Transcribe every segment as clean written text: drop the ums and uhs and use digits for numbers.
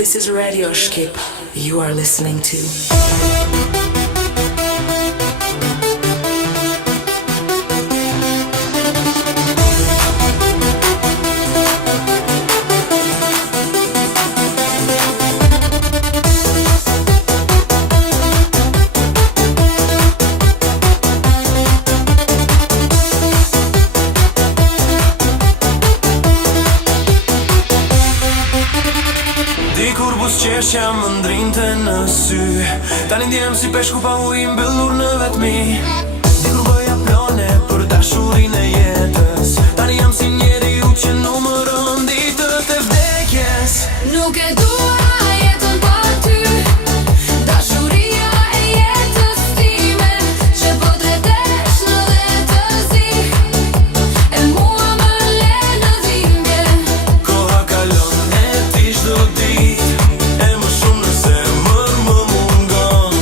This is Radio Shkip. You are listening to Dikur busqesh jam më ndrinte në sy. Tani ndjem si peshku pa ujë mbyllur në vetmi. Dikur bëja plane për dashurinë e jetës. Tani jam si njeriu që numëron ditët e vdekjes. Nuk e dua jetën pa ty. Dashuria e jetës time që po tretesh në letëzi e mua më le në dhimbje. Koha kalon e ti çdo ditë. E më shumë në zemër më mungon.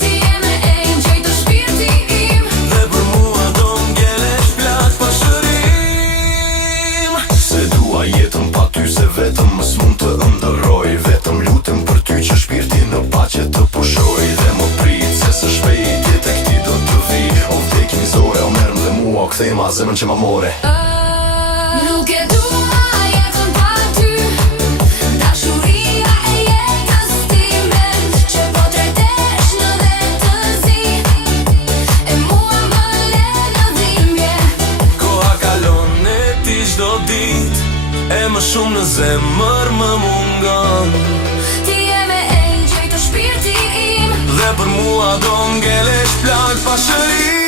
Ti je me engjëj të shpirti im. Dhe për mua do ngelesh plak pa shërim. Se dua jetën pa ty, se vetëm më s'mund të ndërroj. Vetëm lutem për ty që shpirti në paqe të pushoj. Dhe më prit se së shpejt jetë e këti do të vi. O vdekin zore, o merm dhe mua, o kthej ma zemrën që ma more. Nuk e dua jetën pa ty. Dashuria e jetës time që po tretesh në letëzi e mua më le në dhimbje. Koha kalon e ti çdo ditë. E më shumë në zemër më mungon. Ti je me engjëj të shpirti im. Dhe për mua do ngelesh plak pa shërim.